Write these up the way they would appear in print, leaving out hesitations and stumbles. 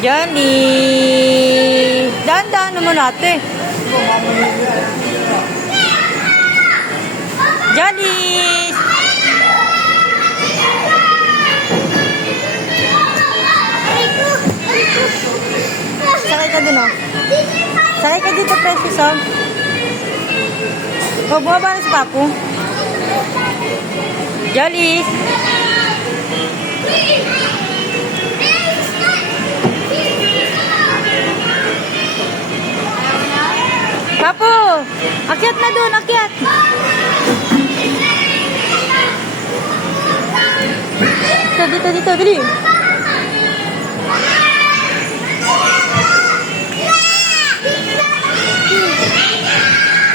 Johnny! Daan-daan naman ate. Johnny! Sakay ka dun, oh. Sakay ka dito, Precious, oh. Oh, bumaba na si Papu. Jolly! Papu! Akyat na dun, akyat! Dito, dali!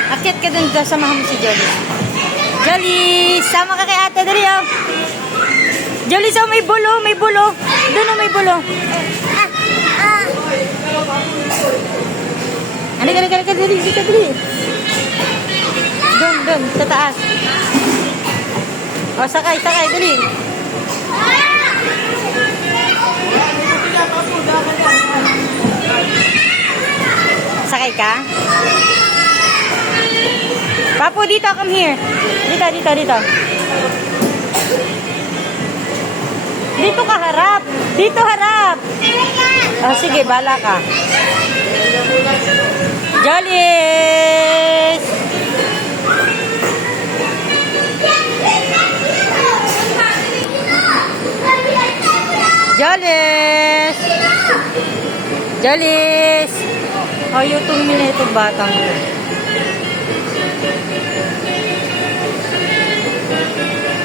Akyat ka dun, samahan mo si Jolly. Jolly! Sama ka kay ate, dali, oh! Jolly, so may bulo, may bulo! Doon, oh, may bulo! Halika, dali, dali! Doon, sa taas. O, sakay, dali! Sakay ka? Papu, dito, come here. Dito. Dito ka harap. Dito harap. Oh, sige, bala ka. Jollies! Jollies! Oh, YouTube nila itong batang ko.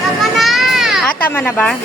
Tama na! Tama na ba?